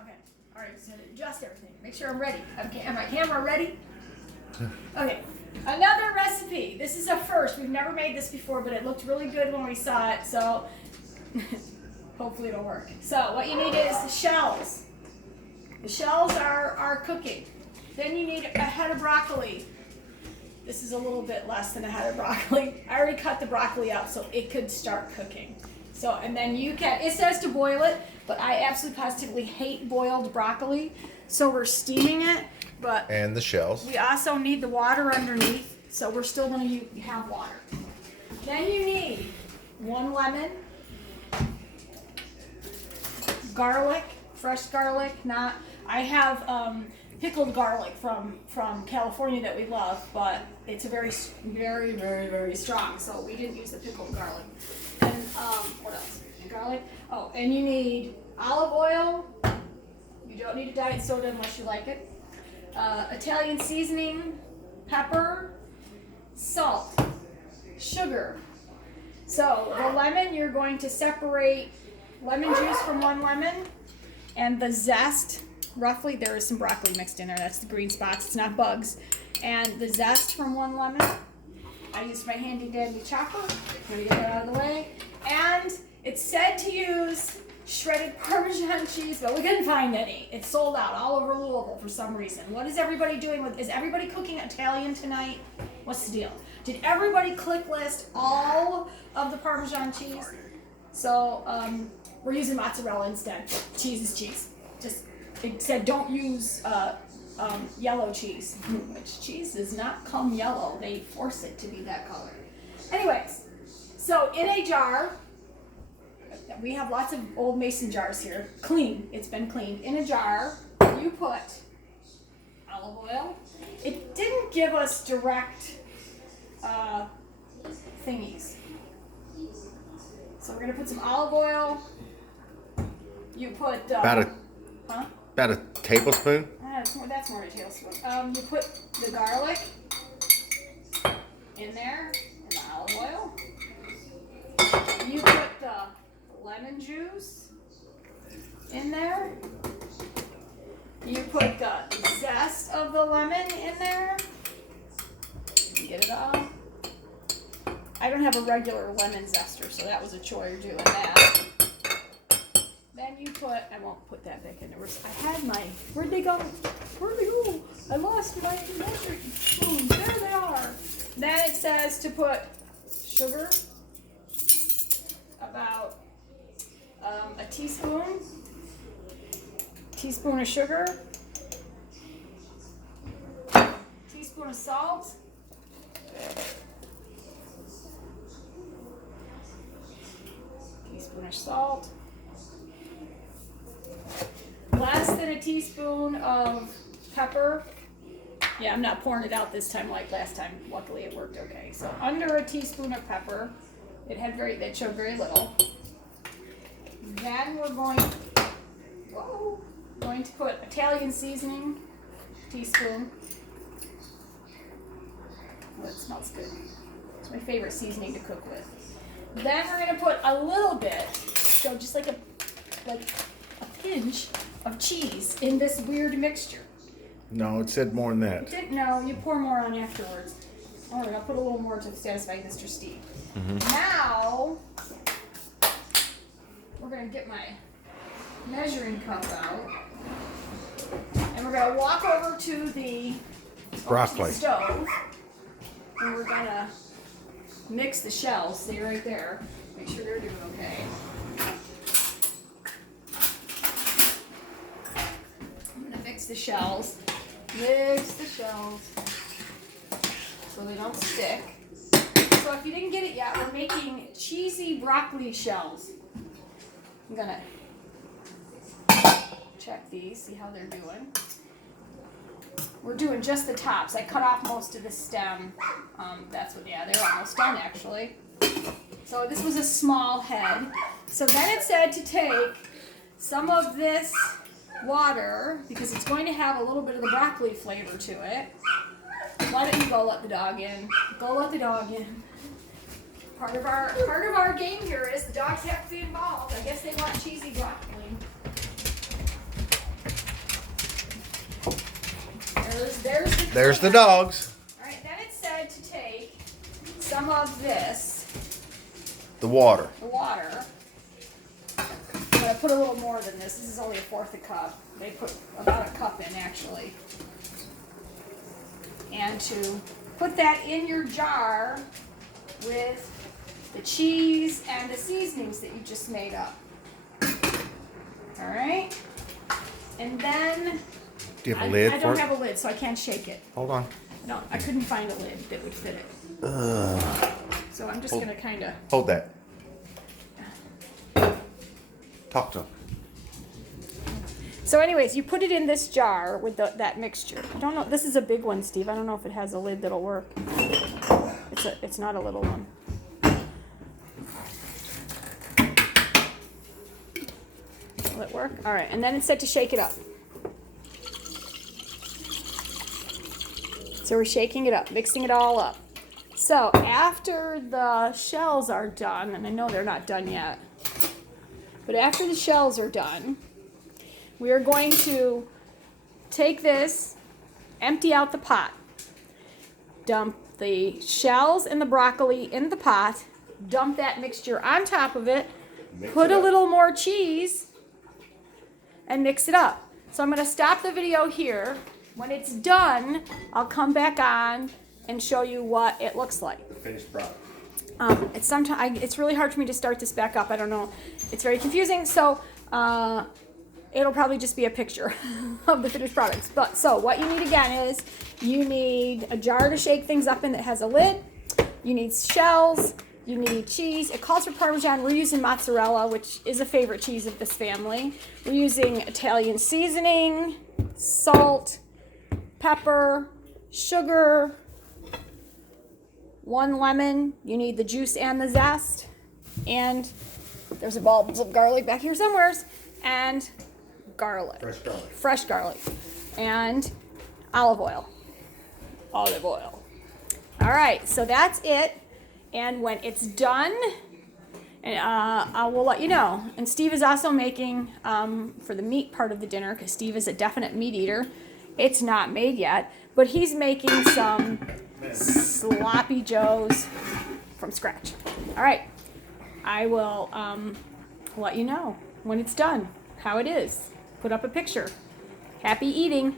Okay. All right. So adjust everything. Make sure I'm ready. Okay. Am my camera ready? Okay. Another recipe. This is a first. We've never made this before, but it looked really good when we saw it. So hopefully it'll work. So what you need is the shells. The shells are cooking. Then you need a head of broccoli. This is a little bit less than a head of broccoli. I already cut the broccoli up so it could start cooking. So, and then you can, it says to boil it, but I absolutely positively hate boiled broccoli. So we're steaming it, but. And the shells. We also need the water underneath, so we're still gonna have water. Then you need 1 lemon, garlic, fresh garlic, I have pickled garlic from California that we love, but it's a very, very, very, very strong, so we didn't use the pickled garlic. And what else? Garlic. Oh, and you need olive oil. You don't need a diet soda unless you like it. Italian seasoning, pepper, salt, sugar. So the lemon, you're going to separate lemon juice from 1 lemon, and the zest. Roughly, there is some broccoli mixed in there. That's the green spots. It's not bugs. And the zest from 1 lemon. I used my handy dandy chopper. I'm gonna get that out of the way. And it's said to use shredded Parmesan cheese, but we couldn't find any. It's sold out all over Louisville for some reason. What is everybody doing is everybody cooking Italian tonight? What's the deal? Did everybody click list all of the Parmesan cheese? So we're using mozzarella instead. Cheese is cheese. It said don't use yellow cheese, which cheese does not come yellow. They force it to be that color. Anyways, so in a jar, we have lots of old mason jars here. Clean, it's been cleaned. In a jar, you put olive oil. It didn't give us direct thingies. So we're gonna put some olive oil. You put About a tablespoon. That's more than a tablespoon. You put the garlic in there, and the olive oil. You put the lemon juice in there. You put the zest of the lemon in there. Get it all. I don't have a regular lemon zester, so that was a chore doing that. Then you put, I won't put that back in there. I had my, where'd they go? Where'd they go? I lost my measuring spoons. There they are. Then it says to put sugar, about a teaspoon of sugar, teaspoon of salt, teaspoon of salt, less than a teaspoon of pepper. Yeah, I'm not pouring it out this time like last time. Luckily it worked okay. So under a teaspoon of pepper. It showed very little. Then we're going to put Italian seasoning, teaspoon. Oh, it smells good. It's my favorite seasoning to cook with. Then we're going to put a little bit, so just like a pinch of cheese in this weird mixture. No, it said more than that. It didn't. No, you pour more on afterwards. All right, I'll put a little more to satisfy Mr. Steve. Mm-hmm. Now we're gonna get my measuring cup out, and we're gonna walk over to the broccoli stove, and we're gonna mix the shells. Stay right there. Make sure they're doing okay. I'm gonna mix the shells. Mix the shells so they don't stick. So if you didn't get it yet, we're making cheesy broccoli shells. I'm gonna check these, see how they're doing. We're doing just the tops. I cut off most of the stem. They're almost done actually. So this was a small head. So then it said to take some of this water, because it's going to have a little bit of the broccoli flavor to it. Why don't you go let the dog in? Go let the dog in. Part of our game here is the dogs have to be involved. I guess they want cheesy broccoli. There's the dogs. All right, then it said to take some of this, The water. the water. I'm gonna put a little more than this. This is only a fourth a cup. They put about a cup in actually. And to put that in your jar with the cheese and the seasonings that you just made up. All right. And then Do you have a lid I for don't it? have a lid, so I can't shake it. Hold on. No, I couldn't find a lid that would fit it. So I'm just gonna kind of. Hold that. Talk to him. So, anyways, you put it in this jar with that mixture. I don't know. This is a big one, Steve. I don't know if it has a lid that'll work. It's not a little one. Will it work? All right, and then it's set to shake it up. So we're shaking it up, mixing it all up. So after the shells are done, and I know they're not done yet, but after the shells are done, we are going to take this, empty out the pot, dump the shells and the broccoli in the pot, dump that mixture on top of it, put a little more cheese, and mix it up. So I'm going to stop the video here. When it's done, I'll come back on and show you what it looks like. The finished product. It's really hard for me to start this back up. I don't know. It's very confusing. So it'll probably just be a picture of the finished products. But so what you need again is you need a jar to shake things up in that has a lid. You need shells. You need cheese. It calls for Parmesan. We're using mozzarella, which is a favorite cheese of this family. We're using Italian seasoning, salt, pepper, sugar, 1 lemon. You need the juice and the zest. And there's a bulb of garlic back here somewhere. And garlic. Fresh garlic. Fresh garlic. And olive oil. Olive oil. All right, so that's it. And when it's done, I will let you know. And Steve is also making, for the meat part of the dinner, because Steve is a definite meat eater. It's not made yet, but he's making some sloppy joes from scratch. All right, I will let you know when it's done, how it is. Put up a picture. Happy eating.